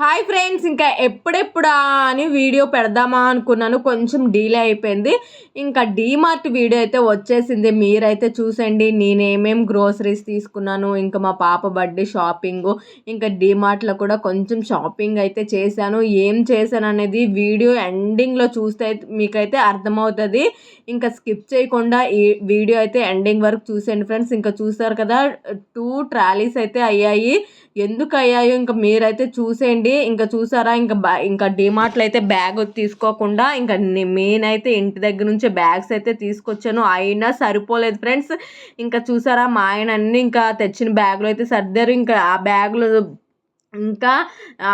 Hi friends, ఇంకా ఎప్పుడెప్పుడా అని వీడియో పెడదామా అనుకున్నాను. కొంచెం డిలే అయిపోయింది. ఇంకా డీమార్ట్ వీడియో అయితే వచ్చేసింది. మీరైతే చూసండి నేనేమేం గ్రోసరీస్ తీసుకున్నాను, ఇంకా మా పాప బర్త్డే షాపింగు, ఇంకా డీమార్ట్లో కూడా కొంచెం షాపింగ్ అయితే చేశాను. ఏం చేశాను అనేది వీడియో ఎండింగ్లో చూస్తే మీకైతే అర్థమవుతుంది. ఇంకా స్కిప్ చేయకుండా ఈ వీడియో అయితే ఎండింగ్ వరకు చూసేయండి ఫ్రెండ్స్. ఇంకా చూసారు కదా 2 ట్రాలీస్ అయితే అయ్యాయి. ఎందుకు అయ్యాయో ఇంకా మీరైతే చూసేయండి. ఇంకా చూసారా, ఇంకా డీమార్ట్లో అయితే బ్యాగ్ తీసుకోకుండా ఇంకా నేనైతే ఇంటి దగ్గర నుంచి బ్యాగ్స్ అయితే తీసుకొచ్చాను. అయినా సరిపోలేదు ఫ్రెండ్స్. ఇంకా చూసారా, మా ఆయన అన్నీ ఇంకా తెచ్చిన బ్యాగులు అయితే సర్దారు. ఇంకా ఆ బ్యాగులు ఇంకా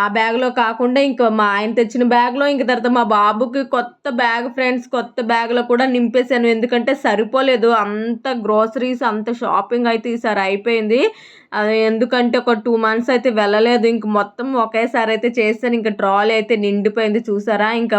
ఆ బ్యాగ్లో కాకుండా ఇంకా మా ఆయన తెచ్చిన బ్యాగ్లో, ఇంక తర్వాత మా బాబుకి కొత్త బ్యాగ్ ఫ్రెండ్స్, కొత్త బ్యాగ్లో కూడా నింపేశాను. ఎందుకంటే సరిపోలేదు, అంత గ్రోసరీస్ అంత షాపింగ్ అయితే ఈసారి అయిపోయింది. అది ఎందుకంటే ఒక 2 మంత్స్ అయితే వెళ్ళలేదు. ఇంక మొత్తం ఒకేసారి అయితే చేశాను. ఇంకా ట్రాలీ అయితే నిండిపోయింది. చూసారా, ఇంకా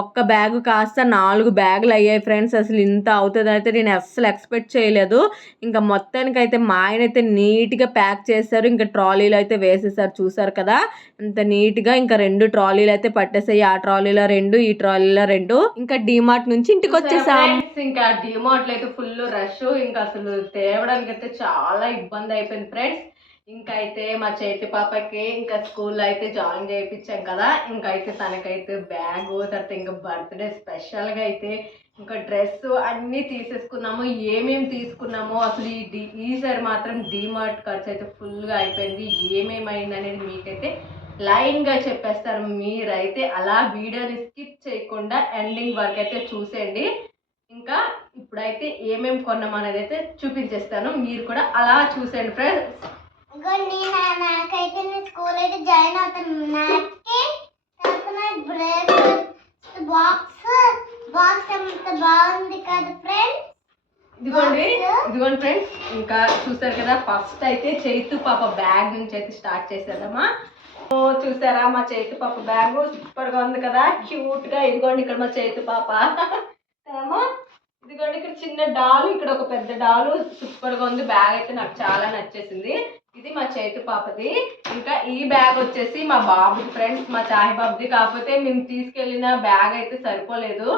ఒక్క బ్యాగ్ కాస్త 4 బ్యాగులు అయ్యాయి ఫ్రెండ్స్. అసలు ఇంత అవుతుంది అయితే నేను అస్సలు ఎక్స్పెక్ట్ చేయలేదు. ఇంకా మొత్తానికైతే మా ఆయన అయితే నీట్గా ప్యాక్ చేశారు. ఇంకా ట్రాలీలో అయితే వేసేసారు. చూసారు కదా అంత నీట్గా. ఇంకా 2 ట్రాలీలు అయితే పట్టేసాయి. ఆ ట్రాలీలో 2, ఈ ట్రాలీలో 2. ఇంకా డీమార్ట్ నుంచి ఇంటికి వచ్చేసాం. ఇంకా డీమార్ట్లో అయితే ఫుల్ రష్. ఇంకా అసలు తేవడానికి అయితే చాలా ఇబ్బంది అయిపోయింది ఫ్రెండ్స్. ఇంకా అయితే మా చేతి పాపకి ఇంకా స్కూల్లో అయితే జాయిన్ చేయించాం కదా. ఇంకా అయితే తనకైతే బ్యాగు, తర్వాత ఇంకా బర్త్డే స్పెషల్గా అయితే ఇంకా డ్రెస్ అన్నీ తీసేసుకున్నాము. ఏమేమి తీసుకున్నామో అసలు ఈసారి మాత్రం డీమార్ట్ ఖర్చు అయితే ఫుల్గా అయిపోయింది. ఏమేమైంది అనేది మీకైతే లైన్గా చెప్పేస్తారు. మీరైతే అలా వీడియోని స్కిప్ చేయకుండా ఎండింగ్ వరకు అయితే చూసేయండి. ఇంకా ఇప్పుడైతే ఏమేమి కొన్నాం అనేది అయితే చూపించేస్తాను. మీరు కూడా అలా చూసేయండి ఫ్రెండ్స్. నాకైతే నేను స్కూల్ అయితే జాయిన్ అవుతాను. బాక్స్ ఎంత బాగుంది కదా ఫ్రెండ్స్. ఇదిగోండి ఫ్రెండ్స్. ఇంకా చూసారు కదా, ఫస్ట్ అయితే చైతు పాప బ్యాగ్ నుంచి అయితే స్టార్ట్ చేసేద్దామా. చూసారా, మా చైతు పాప బ్యాగ్ సూపర్గా ఉంది కదా, క్యూట్గా. ఇదిగోండి ఇక్కడ మా చైతు పాప కదమ్మా. ఇదిగోండి ఇక్కడ చిన్న డాలు, ఇక్కడ ఒక పెద్ద డాలు. సూపర్గా ఉంది బ్యాగ్ అయితే, నాకు చాలా నచ్చేసింది. ఇది మా చైతు పాపది. ఇంకా ఈ బ్యాగ్ వచ్చేసి మా బాబుది ఫ్రెండ్స్, మా చాయ్ బాబుది. కాకపోతే మేము తీసుకెళ్ళిన బ్యాగ్ అయితే సరిపోలేదు.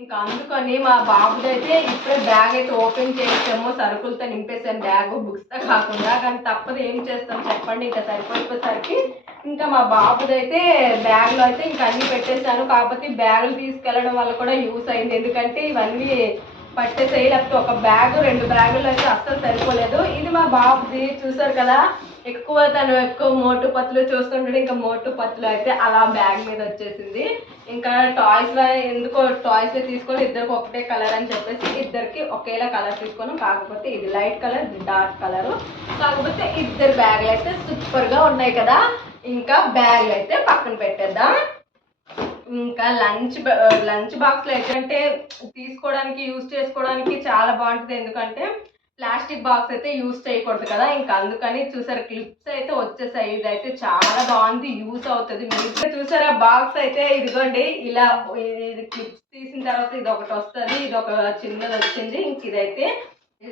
ఇంకా అందుకని మా బాబుది అయితే ఇప్పుడే బ్యాగ్ అయితే ఓపెన్ చేసాము. సరుకులతో నింపేసాను బ్యాగ్, బుక్స్తో కాకుండా. కానీ తప్పదు, ఏం చేస్తాం చెప్పండి. ఇంకా సరిపోయేసరికి ఇంకా మా బాబుది అయితే బ్యాగ్లో అయితే ఇంకా అన్నీ పెట్టేశాను. కాకపోతే బ్యాగులు తీసుకెళ్ళడం వల్ల కూడా యూస్ అయింది. ఎందుకంటే ఇవన్నీ పట్టేసేయి, లేకపోతే ఒక బ్యాగ్ 2 బ్యాగులు అయితే అస్సలు సరిపోలేదు. ఇది మా బాబుది. చూసారు కదా, తను ఎక్కువ మోటు పత్తులు చూస్తుంటాడు. ఇంకా మోటు పత్తులు అయితే అలా బ్యాగ్ మీద వచ్చేసింది. ఇంకా టాయ్స్లో ఎందుకో టాయ్స్లో తీసుకొని ఇద్దరికి ఒకటే కలర్ అని చెప్పేసి ఇద్దరికి ఒకేలా కలర్ తీసుకొని, కాకపోతే ఇది లైట్ కలర్, ఇది డార్క్ కలరు. కాకపోతే ఇద్దరు బ్యాగులు అయితే సూపర్గా ఉన్నాయి కదా. ఇంకా బ్యాగులు అయితే పక్కన పెట్టేద్దాం. ఇంకా లంచ్ బాక్స్లో అయితే తీసుకోవడానికి యూజ్ చేసుకోవడానికి చాలా బాగుంటుంది. ఎందుకంటే ప్లాస్టిక్ బాక్స్ అయితే యూజ్ చేయకూడదు కదా. ఇంకా అందుకని చూసారు, క్లిప్స్ అయితే వచ్చేసాయి. ఇది అయితే చాలా బాగుంది, యూజ్ అవుతుంది. మీరు చూసారా, బాక్స్ అయితే ఇదిగోండి ఇలా. ఇది క్లిప్స్ తీసిన తర్వాత ఇది ఒకటి వస్తుంది, ఇది ఒక చిన్నది వచ్చింది. ఇంక ఇదైతే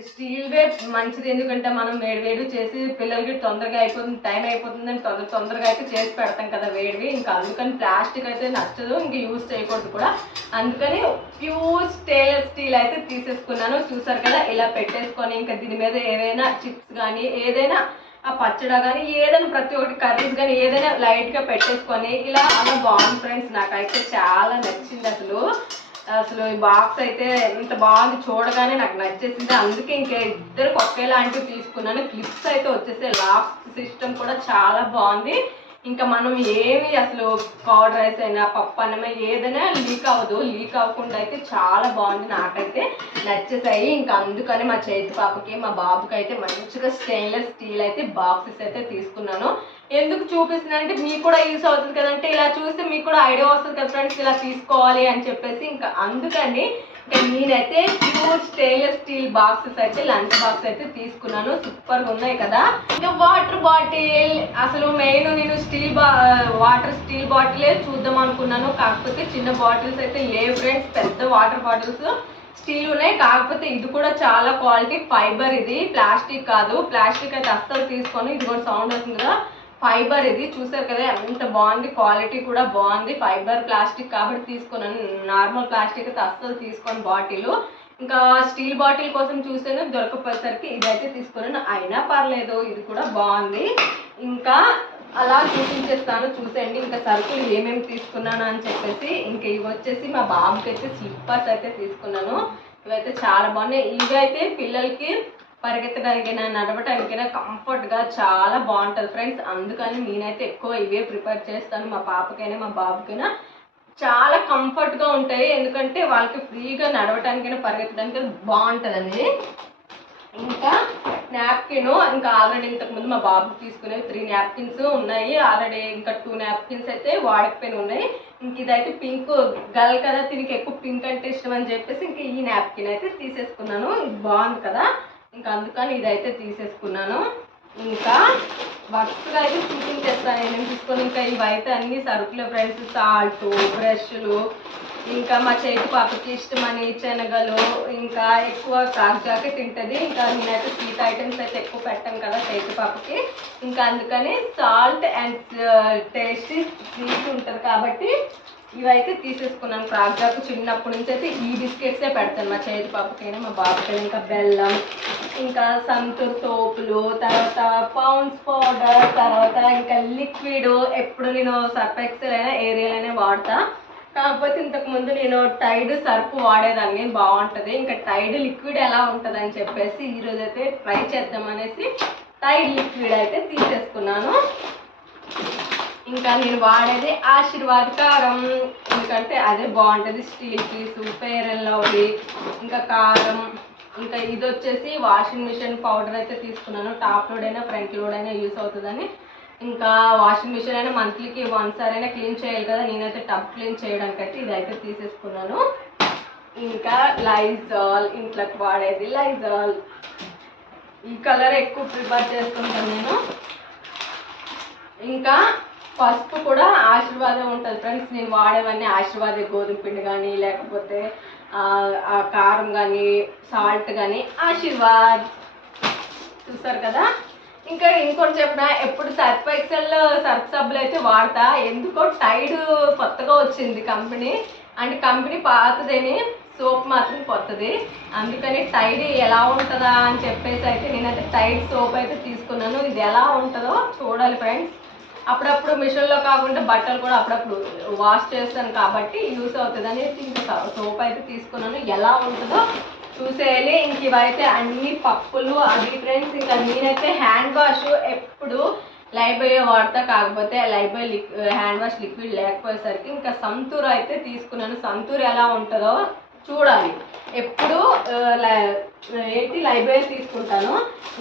స్టీల్వే మంచిది. ఎందుకంటే మనం వేడి చేసి పిల్లలకి తొందరగా అయిపోతుంది, టైం అయిపోతుందని తొందరగా అయితే చేసి పెడతాం కదా వేడివి. ఇంకా అందుకని ప్లాస్టిక్ అయితే నచ్చదు, ఇంకా యూజ్ చేయకూడదు కూడా. అందుకని ప్యూర్ స్టెయిన్లెస్ స్టీల్ అయితే తీసేసుకున్నాను. చూసారు కదా, ఇలా పెట్టేసుకొని ఇంకా దీని మీద ఏవైనా చిప్స్ కానీ ఏదైనా ఆ పచ్చడి కానీ ఏదైనా ప్రతి ఒక్కటి కర్రీస్ కానీ ఏదైనా లైట్గా పెట్టేసుకొని ఇలా అలా బాగుంది ఫ్రెండ్స్. నాకైతే చాలా నచ్చింది. అసలు ఈ బాక్స్ అయితే ఇంత బాగుంది, చూడగానే నాకు నచ్చేసింది. అందుకే ఇంకా ఇద్దరికి ఒకేలాంటివి తీసుకున్నాను. క్లిప్స్ అయితే వచ్చేసి లాక్ సిస్టమ్ కూడా చాలా బాగుంది. ఇంకా మనం ఏమి అసలు కర్డ్ రైస్ అయినా పప్పు అన్నమే ఏదైనా లీక్ అవ్వదు. లీక్ అవ్వకుండా అయితే చాలా బాగుంది, నాకైతే నచ్చేసాయి. ఇంకా అందుకని మా చేతి పాపకి మా బాబుకి అయితే మంచిగా స్టెయిన్లెస్ స్టీల్ అయితే బాక్సెస్ అయితే తీసుకున్నాను. ఎందుకు చూపిస్తున్నాను అంటే మీకు కూడా యూస్ అవుతుంది కదంటే, ఇలా చూస్తే మీకు కూడా ఐడియా వస్తుంది కదా ఫ్రెండ్స్, ఇలా తీసుకోవాలి అని చెప్పేసి. ఇంకా అందుకని ఇంకా నేనైతే ప్యూర్ స్టెయిన్లెస్ స్టీల్ బాక్సెస్ అయితే లంచ్ బాక్స్ అయితే తీసుకున్నాను. సూపర్గా ఉన్నాయి కదా. ఇంకా వాటర్ బాటిల్, అసలు మెయిన్ నేను స్టీల్ బాటిలే చూద్దాం అనుకున్నాను. కాకపోతే చిన్న బాటిల్స్ అయితే లేవు ఫ్రెండ్స్, పెద్ద వాటర్ బాటిల్స్ స్టీల్ ఉన్నాయి. కాకపోతే ఇది కూడా చాలా క్వాలిటీ, ఫైబర్. ఇది ప్లాస్టిక్ కాదు. ప్లాస్టిక్ అయితే అస్సలు తీసుకొని, ఇది కూడా సౌండ్ వస్తుంది కదా, ఫైబర్ ఇది చూసారు కదా ఎంత బాగుంది, క్వాలిటీ కూడా బాగుంది. ఫైబర్ ప్లాస్టిక్ కాబట్టి తీసుకున్నాను, నార్మల్ ప్లాస్టిక్ అయితే అస్సలు తీసుకోను బాటిల్. ఇంకా స్టీల్ బాటిల్ కోసం చూసాను, దొరకపోయేసరికి ఇదైతే తీసుకున్నాను. అయినా పర్లేదు, ఇది కూడా బాగుంది. ఇంకా అలా చూపించేస్తాను చూసేయండి. ఇంకా సరుకులు ఏమేమి తీసుకున్నాను అని చెప్పేసి. ఇంకా ఇవి వచ్చేసి మా బాబుకి అయితే స్లిప్పర్స్ అయితే తీసుకున్నాను. ఇవైతే చాలా బాగున్నాయి. ఇవి అయితే పిల్లలకి పరిగెత్తడానికైనా నడవటానికైనా కంఫర్ట్గా చాలా బాగుంటుంది ఫ్రెండ్స్. అందుకని నేనైతే ఎక్కువ ఇవే ప్రిఫర్ చేస్తాను. మా పాపకైనా మా బాబుకైనా చాలా కంఫర్ట్గా ఉంటాయి, ఎందుకంటే వాళ్ళకి ఫ్రీగా నడవటానికైనా పరిగెత్తడానికి బాగుంటుందండి. ఇంకా నాప్కిన్, ఇంకా ఆల్రెడీ ఇంతకుముందు మా బాబుకి తీసుకునేవి 3 నాప్కిన్స్ ఉన్నాయి ఆల్రెడీ. ఇంకా 2 నాప్కిన్స్ అయితే వాడకపోయిన ఉన్నాయి. ఇంక ఇదైతే పింక్ గర్ల్ కదా, దీనికి ఎక్కువ పింక్ అంటే ఇష్టం అని చెప్పేసి ఇంక ఈ నాప్కిన్ అయితే తీసేసుకున్నాను. ఇది బాగుంది కదా, ఇంకా అందుకని ఇదైతే తీసేసుకున్నాను. ఇంకా వరుసగా అయితే చూపించేస్తాను నేను తీసుకొని. ఇంకా ఇవైతే అన్ని సరుకులు ఫ్రెండ్స్, సాల్ట్, బ్రష్లు, ఇంకా మా చేతి పాపకి ఇష్టమని శనగలు, ఇంకా ఎక్కువ కాజాకే తింటుంది. ఇంకా నేనైతే స్వీట్ ఐటమ్స్ అయితే ఎక్కువ పెట్టాను కదా చేతి పాపకి, ఇంకా అందుకని సాల్ట్ అండ్ టేస్టీ స్వీట్ ఉంటుంది కాబట్టి ఇవైతే తీసేసుకున్నాను. కాజాకు చిన్నప్పటి నుంచి అయితే ఈ బిస్కెట్సే పెడతాను మా చేతి పాపకైనా మా బాబుకైనా. ఇంకా బెల్లం, ఇంకా సంతూర్ తోపులు, తర్వాత పౌండ్స్ పౌడర్, తర్వాత ఇంకా లిక్విడ్. ఎప్పుడు నేను సర్ఫ్ ఎక్సెల్ అయినా ఏరియల్ అయినా వాడతా, కాకపోతే ఇంతకుముందు నేను టైడ్ సర్ఫ్ వాడేదాన్ని, బాగుంటుంది. ఇంకా టైడ్ లిక్విడ్ ఎలా ఉంటుంది అని చెప్పేసి ఈరోజు అయితే ట్రై చేద్దామనేసి టైడ్ లిక్విడ్ అయితే తీసేసుకున్నాను. ఇంకా నేను వాడేది ఆశీర్వాద్ కారం, ఎందుకంటే అదే బాగుంటుంది. Steel piece, fair and lovely, ఇంకా కారం. ఇంకా ఇది వచ్చేసి వాషింగ్ మిషన్ పౌడర్ అయితే తీసుకున్నాను. టాప్ లోడ్ అయినా ఫ్రంట్ లోడ్ అయినా యూస్ అవుతుందని. ఇంకా వాషింగ్ మిషన్ అయినా మంత్లీకి 1 సారి అయినా క్లీన్ చేయాలి కదా, నేనైతే టబ్ క్లీన్ చేయడానికి అయితే ఇదైతే తీసేసుకున్నాను. ఇంకా లైజాల్, ఇంట్లోకి వాడేది లైజాల్. ఈ కలర్ ఎక్కువ ప్రిఫర్ చేసుకుంటాను నేను. ఇంకా పసుపు కూడా ఆశీర్వాదం ఉంటుంది ఫ్రెండ్స్. నేను వాడేవన్నీ ఆశీర్వాద గోధుమ పిండి కానీ, లేకపోతే కారం కానీ, సాల్ట్ కానీ ఆశీర్వాద్. చూసారు కదా. ఇంకా ఇంకోటి చెప్పిన, ఎప్పుడు సర్ఫ్ ఎక్సెల్ సర్ఫ్ సబ్బులు అయితే వాడతా. ఎందుకో టైడ్ కొత్తగా వచ్చింది కంపెనీ, అంటే కంపెనీ పాతదేని, సోప్ మాత్రం కొత్తది. అందుకని టైడ్ ఎలా ఉంటుందా అని చెప్పేసి అయితే నేనైతే టైడ్ సోప్ అయితే తీసుకున్నాను. ఇది ఎలా ఉంటుందో చూడాలి ఫ్రెండ్స్. అప్పుడప్పుడు మిషన్లో కాకుండా బట్టలు కూడా అప్పుడప్పుడు వాష్ చేస్తాను కాబట్టి యూస్ అవుతుంది అనేసి ఇంకా సోప్ అయితే తీసుకున్నాను. ఎలా ఉంటుందో చూసేయాలి. ఇంక ఇవైతే అన్ని పప్పులు అవి ఫ్రెండ్స్. ఇంకా నేనైతే హ్యాండ్ వాష్ ఎప్పుడు లైబాయ్ వాడతా, కాకపోతే లైబాయ్ హ్యాండ్ వాష్ లిక్విడ్ లేకపోయేసరికి ఇంకా సంతూర్ అయితే తీసుకున్నాను. సంతూర్ ఎలా ఉంటుందో చూడాలి. ఎప్పుడు ఏంటి లైబ్రరీ తీసుకుంటాను.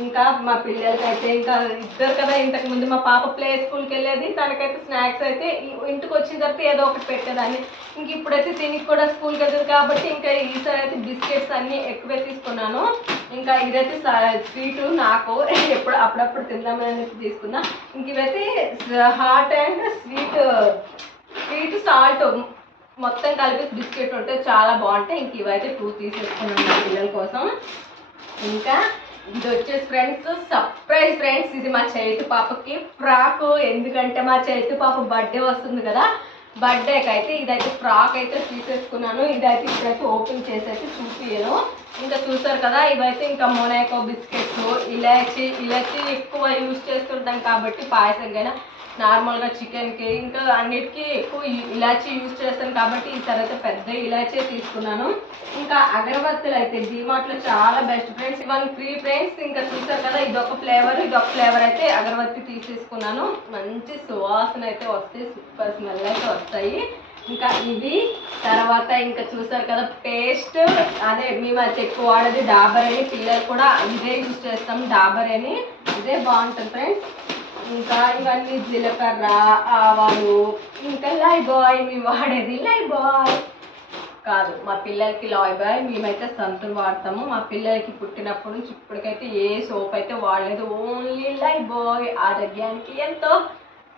ఇంకా మా పిల్లలకి అయితే ఇంకా ఇద్దరు కదా, ఇంతకుముందు మా పాప ప్లే స్కూల్కి వెళ్ళేది, తనకైతే స్నాక్స్ అయితే ఇంటికి వచ్చిన తర్వాత ఏదో ఒకటి పెట్టేదాన్ని. ఇంక ఇప్పుడైతే దీనికి కూడా స్కూల్కి వెళ్తుంది కాబట్టి ఇంకా ఈసారి అయితే బిస్కెట్స్ అన్నీ ఎక్కువే తీసుకున్నాను. ఇంకా ఇదైతే స్వీట్ నాకు ఎప్పుడు అప్పుడప్పుడు తిందామని తీసుకున్నా. ఇంక ఇవైతే హాట్ అండ్ స్వీట్ సాల్ట్ మొత్తం కలిపి బిస్కెట్ ఉంటే చాలా బాగుంటాయి. ఇంక ఇవైతే 2 తీసేసుకున్నాను మా పిల్లల కోసం. ఇంకా ఇది వచ్చేసి ఫ్రెండ్స్ సర్ప్రైజ్ ఫ్రెండ్స్. ఇది మా చైతు పాపకి ఫ్రాక్, ఎందుకంటే మా చైతు పాప బర్త్డే వస్తుంది కదా, బర్త్డేకి అయితే ఇదైతే ఫ్రాక్ అయితే తీసేసుకున్నాను. ఇదైతే ఇప్పుడైతే ఓపెన్ చేసేసి చూపియను. ఇంకా చూసారు కదా, ఇవైతే ఇంకా మొనాకో బిస్కెట్స్, ఇలాచి ఎక్కువ యూజ్ చేస్తుంటాం కాబట్టి పాయసంకైనా, నార్మల్గా చికెన్కి, ఇంకా అన్నిటికీ ఎక్కువ ఇలాచీ యూజ్ చేస్తాను కాబట్టి ఈసారి అయితే పెద్ద ఇలాచీ తీసుకున్నాను. ఇంకా అగరబత్తులు అయితే డిమార్ట్లో చాలా బెస్ట్ ఫ్రెండ్స్, 1 ఫ్రీ ఫ్రెండ్స్. ఇంకా చూసారు కదా, ఇదొక ఫ్లేవర్ అయితే అగరబత్తి తీసేసుకున్నాను. మంచి సువాసన అయితే వస్తాయి, సూపర్ స్మెల్ అయితే వస్తాయి. ఇంకా ఇవి తర్వాత ఇంకా చూసారు కదా పేస్ట్, అదే మేము అయితే ఎక్కువ వాడేది డాబర్ అని, పిల్లలు కూడా ఇదే యూజ్ చేస్తాం డాబర్ అని, ఇదే బాగుంటుంది ఫ్రెండ్స్. ఇంకా ఇవన్నీ జీలకర్ర, ఆవాలు, ఇంకా లైబాయ్, మేము వాడేది లైబాయ్ కాదు, మా పిల్లలకి లైబాయ్, మేమైతే సంతూర్ వాడతాము. మా పిల్లలకి పుట్టినప్పటి నుంచి ఇప్పటికైతే ఏ సోప్ అయితే వాడలేదు, ఓన్లీ లైబాయ్. ఆరోగ్యానికి ఎంతో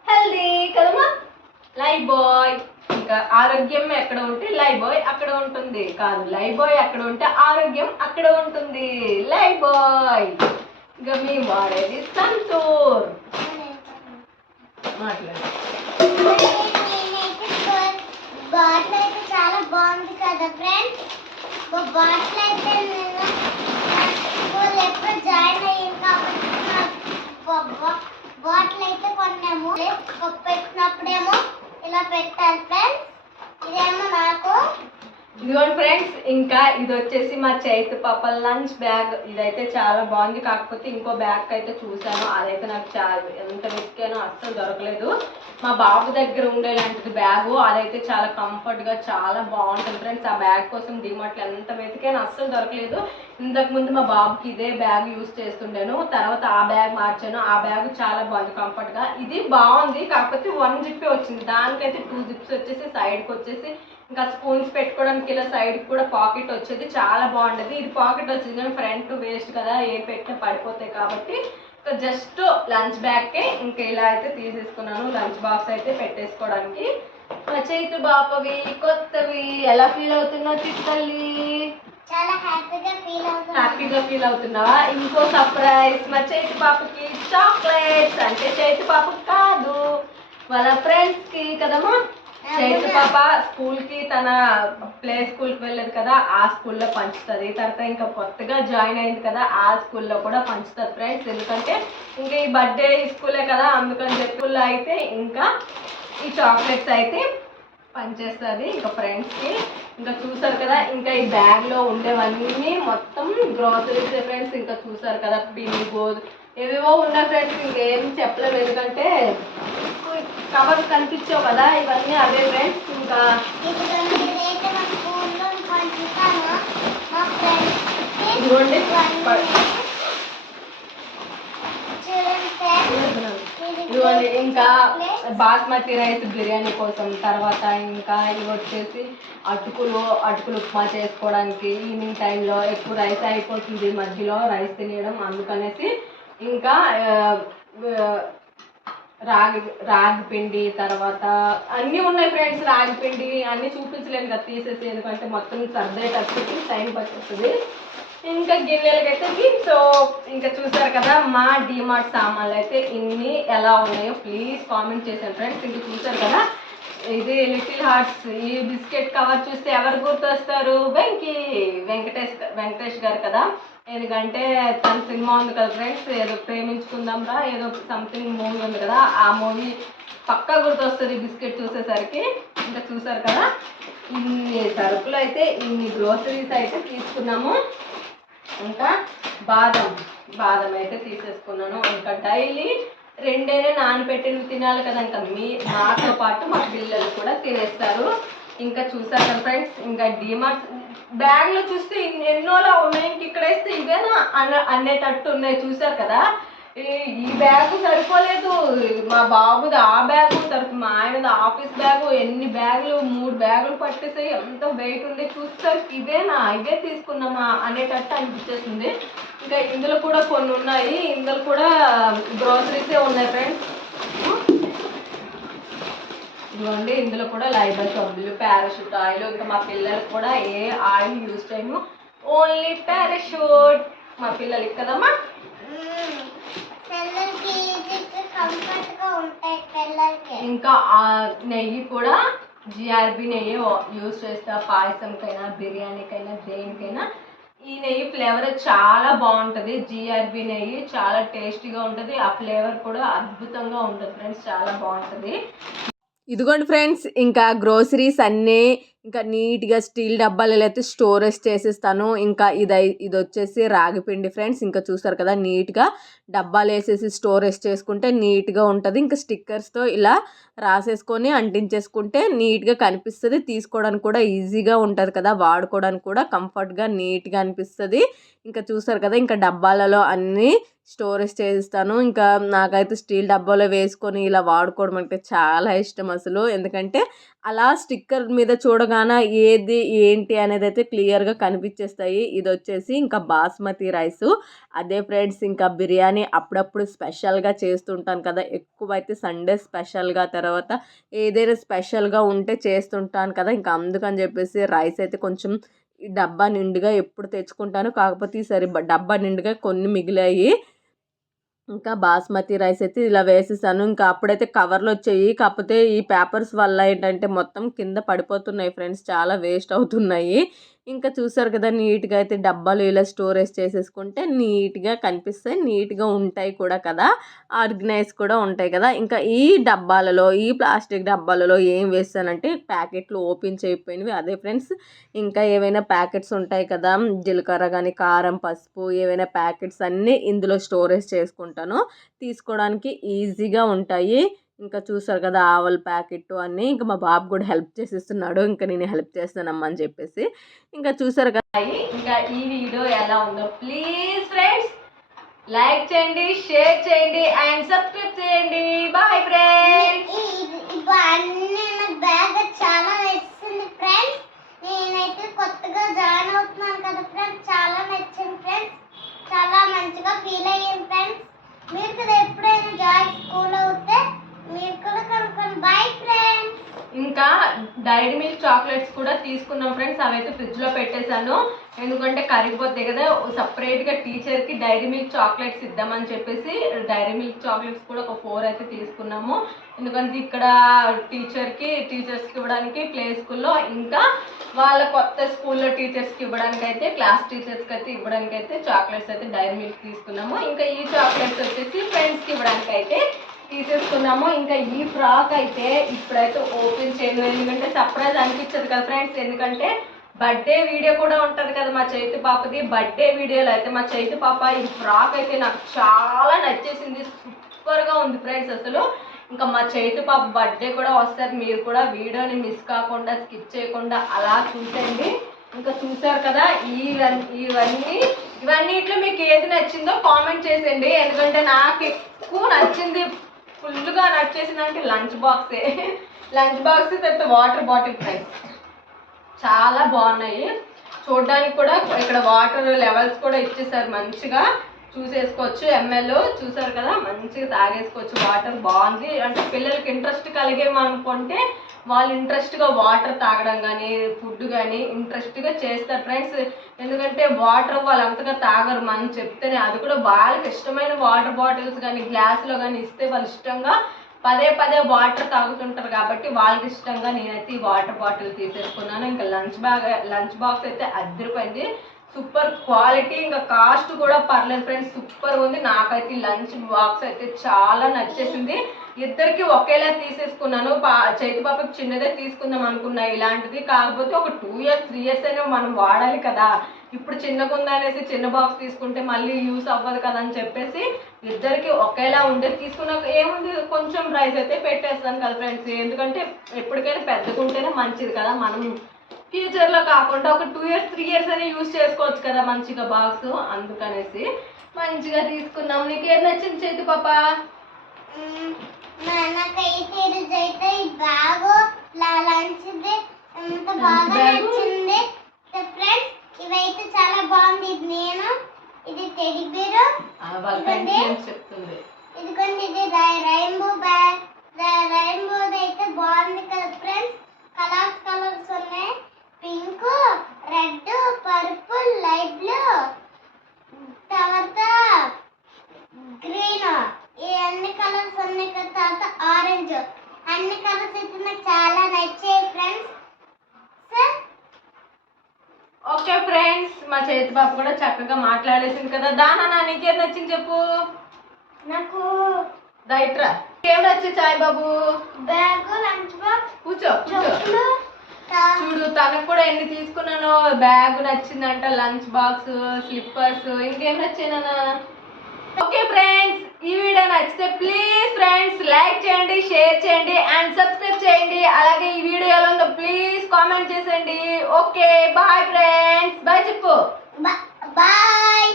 హెల్దీ కదమ్మా లైబాయ్. ఇంకా ఆరోగ్యం ఎక్కడ ఉంటే లైబాయ్ అక్కడ ఉంటుంది, కాదు లైబాయ్ అక్కడ ఉంటే ఆరోగ్యం అక్కడ ఉంటుంది, లైబాయ్. ఇంకా మేము వాడేది సంతూర్. మాట్లాడు. బాటిల్ అయితే చాలా బాగుంది కదా ఫ్రెండ్స్. బాటిల్ అయితే నేను స్కూల్ ఎప్పుడు జాయిన్ అయ్యాను కాబట్టి బాటిల్ అయితే కొన్నాము. పెట్టినప్పుడేమో ఇలా పెట్టాలి ఫ్రెండ్స్. ఇదేమో నాకు. ఇదిగోండి ఫ్రెండ్స్, ఇంకా ఇది వచ్చేసి మా చైతు పాప లంచ్ బ్యాగ్. ఇదైతే చాలా బాగుంది. కాకపోతే ఇంకో బ్యాగ్ అయితే చూసాను, అదైతే నాకు చాలా ఎంత వెతికానో అస్సలు దొరకలేదు. మా బాబు దగ్గర ఉండేలాంటిది బ్యాగు, అదైతే చాలా కంఫర్ట్గా చాలా బాగుంటుంది ఫ్రెండ్స్. ఆ బ్యాగ్ కోసం డిమార్ట్లో ఎంత వెతికానో అస్సలు దొరకలేదు. ఇంతకుముందు మా బాబుకి ఇదే బ్యాగ్ యూజ్ చేస్తుంటాను, తర్వాత ఆ బ్యాగ్ మార్చాను. ఆ బ్యాగ్ చాలా బాగుంది కంఫర్ట్గా. ఇది బాగుంది, కాకపోతే 1 జిప్పే వచ్చింది. దానికైతే 2 జిప్స్ వచ్చేసి సైడ్కి వచ్చేసి ఇంకా స్పూన్స్ పెట్టుకోవడానికి ఇలా సైడ్కి కూడా పాకెట్ వచ్చేది, చాలా బాగుండేది. ఇది పాకెట్ వచ్చింది కానీ ఫ్రంట్ వేస్ట్ కదా, ఏ పెట్టినా పడిపోతాయి కాబట్టి ఇంకా జస్ట్ లంచ్ బ్యాగ్కే ఇంకా ఇలా అయితే తీసేసుకున్నాను. లంచ్ బాక్స్ అయితే పెట్టేసుకోవడానికి. మా చైతు బాపవి కొత్తవి. ఎలా ఫీల్ అవుతున్నావు చిత్తల్లి? చాలా హ్యాపీగా ఫీల్ అవుతున్నావా? ఇంకో సర్ప్రైజ్, మా చైతు పాపకి చాక్లెట్స్. అంటే చైతు పాపకి కాదు, వాళ్ళ ఫ్రెండ్స్కి కదమ్మా. చైతు పాప స్కూల్కి తన ప్లే స్కూల్కి వెళ్ళదు కదా, ఆ స్కూల్లో పంచుతుంది. తర్వాత ఇంకా కొత్తగా జాయిన్ అయింది కదా, ఆ స్కూల్లో కూడా పంచుతుంది ఫ్రెండ్స్. ఎందుకంటే ఇంకా ఈ బర్త్డే స్కూలే కదా, అందుకని చెప్పి స్కూల్లో అయితే ఇంకా ఈ చాక్లెట్స్ అయితే పనిచేస్తుంది ఇంకా ఫ్రెండ్స్కి. ఇంకా చూసారు కదా, ఇంకా ఈ బ్యాగ్లో ఉండేవన్నీ మొత్తం గ్రాసరీస్ ఫ్రెండ్స్. ఇంకా చూసారు కదా, పిండి గోధు ఏవేవో ఉన్నాయి ఫ్రెండ్స్. ఇంకేం చెప్పలేము ఎందుకంటే కవర్ కనిపించావు కదా, ఇవన్నీ అవే ఫ్రెండ్స్. ఇంకా ఇదిగోండి ఇదిగోండి ఇంకా బాస్మతి రైస్ బిర్యానీ కోసం. తర్వాత ఇంకా ఇవి వచ్చేసి అటుకులు ఉప్మా చేసుకోవడానికి. ఈవినింగ్ టైంలో ఎక్కువ రైస్ అయిపోతుంది మధ్యలో రైస్ తినేయడం, అందుకనేసి ఇంకా రాగి పిండి. తర్వాత అన్నీ ఉన్నాయి ఫ్రెండ్స్. రాగి పిండి అన్నీ చూపించలేను కదా తీసేసి, ఎందుకంటే మొత్తం సర్దేటప్పటికి టైం పట్టుతుంది. ఇంకా గిన్నెలకైతే సో ఇంకా చూసారు కదా, మా డిమార్ట్ సామాన్లు అయితే ఇన్ని ఎలా ఉన్నాయో ప్లీజ్ కామెంట్ చేశాను ఫ్రెండ్స్. ఇంకా చూసారు కదా, ఇది లిటిల్ హార్ట్స్. ఈ బిస్కెట్ కవర్ చూస్తే ఎవరు గుర్తొస్తారు? వెంకటేష్ గారు కదా. ఎందుకంటే తన సినిమా ఉంది కదా ఫ్రెండ్స్, ఏదో ప్రేమించుకుందాం రా ఏదో సంథింగ్ మూవీ ఉంది కదా, ఆ మూవీ పక్కా గుర్తొస్తుంది బిస్కెట్ చూసేసరికి. ఇంకా చూసారు కదా, ఇన్ని సరుకులు అయితే ఇన్ని గ్రోసరీస్ అయితే తీసుకున్నాము. ఇంకా బాదం అయితే తీసేసుకున్నాను. ఇంకా డైలీ 2 నానబెట్టినవి తినాలి కదా, ఇంకా మాతో పాటు మా పిల్లలు కూడా తినేస్తారు. ఇంకా చూసారు కదా ఫ్రెండ్స్, ఇంకా డిమార్ట్ బ్యాగ్లో చూస్తే ఎన్నోలా ఉన్నాయి, ఇంక ఇక్కడ వేస్తే ఇవేనా అనేటట్టు ఉన్నాయి. చూసారు కదా, ఈ బ్యాగ్ సరిపోలేదు, మా బాబుది ఆ బ్యాగు, తర్వాత మా ఆయనది ఆఫీస్ బ్యాగు, ఎన్ని బ్యాగులు 3 బ్యాగులు పట్టేసాయి, ఎంత వెయిట్ ఉండే. చూసేసరికి ఇవే తీసుకున్నామా అనేటట్టు అనిపించేసింది. ఇంకా ఇందులో కూడా కొన్ని ఉన్నాయి, ఇందులో కూడా గ్రోసరీసే ఉన్నాయి ఫ్రెండ్స్. ఇదిగోండి, ఇందులో కూడా లైబల్ సబ్బులు, పారాషూట్ ఆయిల్. ఇంకా మా పిల్లలకు కూడా ఏ ఆయిల్ యూజ్ చేయము, ఓన్లీ పారాషూట్ మా పిల్లలకి కదమ్మా. ఇంకా నెయ్యి కూడా జిఆర్బి నెయ్యి యూజ్ చేస్తా, పాయసంకైనా బిర్యానీకైనా దేనికైనా. ఈ నెయ్యి ఫ్లేవర్ చాలా బాగుంటుంది. జిఆర్బి నెయ్యి చాలా టేస్టీగా ఉంటుంది, ఆ ఫ్లేవర్ కూడా అద్భుతంగా ఉంటుంది ఫ్రెండ్స్, చాలా బాగుంటుంది. ఇదిగోండి ఫ్రెండ్స్, ఇంకా గ్రోసరీస్ అన్నీ ఇంకా నీట్గా స్టీల్ డబ్బాలలో అయితే స్టోరేజ్ చేసేస్తాను. ఇంకా ఇది వచ్చేసి రాగి పిండి ఫ్రెండ్స్. ఇంకా చూస్తారు కదా, నీట్గా డబ్బాలు వేసేసి స్టోరేజ్ చేసుకుంటే నీట్గా ఉంటుంది. ఇంకా స్టిక్కర్స్తో ఇలా రాసేసుకొని అంటించేసుకుంటే నీట్గా కనిపిస్తుంది, తీసుకోవడానికి కూడా ఈజీగా ఉంటుంది కదా, వాడుకోవడానికి కూడా కంఫర్ట్గా నీట్గా అనిపిస్తుంది. ఇంకా చూస్తారు కదా, ఇంకా డబ్బాలలో అన్నీ స్టోరేజ్ చేస్తాను. ఇంకా నాకైతే స్టీల్ డబ్బాలో వేసుకొని ఇలా వాడుకోవడం అంటే చాలా ఇష్టం అసలు. ఎందుకంటే అలా స్టిక్కర్ మీద చూడగానే ఏది ఏంటి అనేది అయితే క్లియర్గా కనిపించేస్తాయి. ఇది వచ్చేసి ఇంకా బాస్మతి రైసు. అదే ఫ్రెండ్స్, ఇంకా బిర్యానీ అప్పుడప్పుడు స్పెషల్గా చేస్తుంటాను కదా, ఎక్కువైతే సండే స్పెషల్గా, తర్వాత ఏదైనా స్పెషల్గా ఉంటే చేస్తుంటాను కదా, ఇంకా అందుకని చెప్పేసి రైస్ అయితే కొంచెం ఈ డబ్బా నిండుగా ఎప్పుడు తెచ్చుకుంటాను. కాకపోతే ఈసారి డబ్బా నిండుగా కొన్ని మిగిలాయి. ఇంకా బాస్మతి రైస్ అయితే ఇలా వేసేసాను. ఇంకా అప్పుడైతే కవర్లు వచ్చాయి, కాకపోతే ఈ పేపర్స్ వల్ల ఏంటంటే మొత్తం కింద పడిపోతున్నాయి ఫ్రెండ్స్, చాలా వేస్ట్ అవుతున్నాయి. ఇంకా చూసారు కదా, నీట్గా అయితే డబ్బాలు ఇలా స్టోరేజ్ చేసేసుకుంటే నీట్గా కనిపిస్తాయి, నీట్గా ఉంటాయి కూడా కదా, ఆర్గనైజ్ కూడా ఉంటాయి కదా. ఇంకా ఈ డబ్బాలలో, ఈ ప్లాస్టిక్ డబ్బాలలో ఏం వేస్తానంటే ప్యాకెట్లు ఓపెన్ చేయకపోయినవి, అదే ఫ్రెండ్స్. ఇంకా ఏవైనా ప్యాకెట్స్ ఉంటాయి కదా, జీలకర్ర కానీ, కారం, పసుపు, ఏవైనా ప్యాకెట్స్ అన్నీ ఇందులో స్టోరేజ్ చేసుకుంటాను, తీసుకోవడానికి ఈజీగా ఉంటాయి. ఇంకా చూసారు కదా, ఆవల ప్యాకెట్ అన్నీ. ఇంకా మా బాబు కూడా హెల్ప్ చేసేస్తున్నాడు, ఇంకా నేను హెల్ప్ చేస్తానమ్మా అని చెప్పేసి. ఇంకా చూసారు కదా. ఇంకా ఈ వీడియో ఎలా ఉందో ప్లీజ్ ఫ్రెండ్స్ లైక్ చేయండి, షేర్ చేయండి అండ్ సబ్స్క్రైబ్ చేయండి. Bye friends. బ్యాగ్ చాలా నచ్చింది ఫ్రెండ్స్. నేనైతే కొత్తగా జాయిన్ అవుతున్నాను కదా ఫ్రెండ్స్, చాలా నచ్చింది ఫ్రెండ్స్, చాలా మంచిగా ఫీల్ అయ్యాను ఫ్రెండ్స్. మీరు కూడా ఎప్పుడైనా జాయిన్ స్కూల్ అవుతే మీరు కూడా కనుక్కోండి. Bye friends. ఇంకా డైరీ మిల్క్ చాక్లెట్స్ కూడా తీసుకున్నాం ఫ్రెండ్స్, అవైతే ఫ్రిడ్జ్లో పెట్టేశాను, ఎందుకంటే కరిగిపోతాయి కదా. సపరేట్గా టీచర్కి డైరీ మిల్క్ చాక్లెట్స్ ఇద్దామని చెప్పేసి డైరీ మిల్క్ చాక్లెట్స్ కూడా ఒక 4 అయితే తీసుకున్నాము. ఎందుకంటే ఇక్కడ టీచర్స్కి ఇవ్వడానికి ప్లే స్కూల్లో, ఇంకా వాళ్ళ కొత్త స్కూల్లో టీచర్స్కి ఇవ్వడానికి అయితే, క్లాస్ టీచర్స్కి అయితే ఇవ్వడానికి అయితే చాక్లెట్స్ అయితే డైరీ మిల్క్ తీసుకున్నాము. ఇంకా ఈ చాక్లెట్స్ వచ్చేసి ఫ్రెండ్స్కి ఇవ్వడానికి అయితే తీసేసుకున్నాము. ఇంకా ఈ ఫ్రాక్ అయితే ఇప్పుడైతే ఓపెన్ చేయను, ఎందుకంటే సర్ప్రైజ్ అనిపించదు కదా ఫ్రెండ్స్. ఎందుకంటే బర్త్డే వీడియో కూడా ఉంటుంది కదా మా చైతు పాపది. బర్త్డే వీడియోలో అయితే మా చైతు పాప ఈ ఫ్రాక్ అయితే నాకు చాలా నచ్చేసింది, సూపర్గా ఉంది ఫ్రెండ్స్ అసలు. ఇంకా మా చైతు పాప బర్త్డే కూడా వస్తుంది, మీరు కూడా వీడియోని మిస్ కాకుండా, స్కిప్ చేయకుండా అలా చూసేయండి. ఇంకా చూసారు కదా, ఇవన్నిట్లో మీకు ఏది నచ్చిందో కామెంట్ చేసేయండి, ఎందుకంటే నాకు ఎక్కువ నచ్చింది, ఫుల్గా నచ్చేసిందంటే లంచ్ బాక్సే. లంచ్ బాక్స్ తర్వాత వాటర్ బాటిల్ ఫ్రెండ్స్ చాలా బాగున్నాయి చూడడానికి కూడా. ఇక్కడ వాటర్ లెవెల్స్ కూడా ఇచ్చేసారు, మంచిగా చూసేసుకోవచ్చు. ఎంఎల్ చూసారు కదా, మంచిగా తాగేసుకోవచ్చు వాటర్. బాగుంది, అంటే పిల్లలకి ఇంట్రెస్ట్ కలిగేమనుకుంటే వాళ్ళు ఇంట్రెస్ట్గా వాటర్ తాగడం కానీ, ఫుడ్ కానీ ఇంట్రెస్ట్గా చేస్తారు ఫ్రెండ్స్. ఎందుకంటే వాటర్ వాళ్ళు అంతగా తాగరు, మనం చెప్తేనే. అది కూడా వాళ్ళకి ఇష్టమైన వాటర్ బాటిల్స్ కానీ, గ్లాసులో కానీ ఇస్తే వాళ్ళు ఇష్టంగా పదే పదే వాటర్ తాగుతుంటారు, కాబట్టి వాళ్ళకి ఇష్టంగా నేనైతే ఈ వాటర్ బాటిల్ తీసేసుకున్నాను. ఇంకా లంచ్ బాక్స్ అయితే అదిరిపోయింది, సూపర్ క్వాలిటీ, ఇంకా కాస్ట్ కూడా పర్లేదు ఫ్రెండ్స్, సూపర్ ఉంది. నాకైతే లంచ్ బాక్స్ అయితే చాలా నచ్చేసింది. ఇద్దరికి ఒకేలా తీసేసుకున్నాను. చైతు పాపకి చిన్నదే తీసుకుందాం అనుకున్నా ఇలాంటిది, కాకపోతే ఒక 2 years 3 years అయినా మనం వాడాలి కదా. ఇప్పుడు చిన్నగా ఉందనేసి చిన్న బాక్స్ తీసుకుంటే మళ్ళీ యూస్ అవ్వదు కదా అని చెప్పేసి ఇద్దరికి ఒకేలా ఉండేది తీసుకున్నాక ఏముంది, కొంచెం రైస్ అయితే పెట్టేస్తాను కదా ఫ్రెండ్స్. ఎందుకంటే ఎప్పటికైనా పెద్దగా ఉంటేనే మంచిది కదా, మనం ఫ్యూచర్లో కాకుండా ఒక 2 years 3 years అయినా యూజ్ చేసుకోవచ్చు కదా మంచిగా బాక్స్, అందుకనేసి మంచిగా తీసుకున్నాం. నీకు ఏది నచ్చింది చైతు పాప? నాకైతే ఈరోజైతే ఈ బ్యాగ్ లంచ్ది ఎంత బాగా నచ్చింది ఫ్రెండ్స్. ఇవైతే చాలా బాగుంది. ఇది నేను, ఇది టెడ్డీ బేర్, చెప్తుంది ఇదిగోండి ఇది రెయిన్బో బ్యాగ్. రెయిన్బో అయితే బాగుంది కదా ఫ్రెండ్స్, కలర్స్ ఉన్నాయి, pink, red, purple, light blue, తర్వాత గ్రీన్, ఈ అన్ని కలర్స్ ఉన్నాయి కదా, తర్వాత ఆరెంజ్, అన్ని కలర్స్ అయితే నాకు చాలా నచ్చాయి ఫ్రెండ్స్. ఓకే ఫ్రెండ్స్, మా చేతి పాప కూడా చక్కగా మాట్లాడేసింది కదా. దానా నీకేం నచ్చింది చెప్పు? నాకు రైట్రా, ఏం నచ్చింది చాయ్ బాబు? బ్యాగ్, లంచ్ బాక్స్, కూర్చో. చూడు తనకు కూడా ఎన్ని తీసుకున్నాను. బ్యాగ్ నచ్చిందంట, లంచ్ బాక్స్, స్లిప్పర్స్, ఇంకేం నచ్చిందనా? ఓకే ఫ్రెండ్స్, ఈ వీడియో నచ్చితే ప్లీజ్ ఫ్రెండ్స్ లైక్ చేయండి, షేర్ చేయండి అండ్ సబ్స్క్రైబ్ చేయండి. అలాగే ఈ వీడియో ఎలా ఉందో ప్లీజ్ కామెంట్ చేసేయండి. ఓకే బాయ్ ఫ్రెండ్స్, బాయ్ చెప్పు. బాయ్.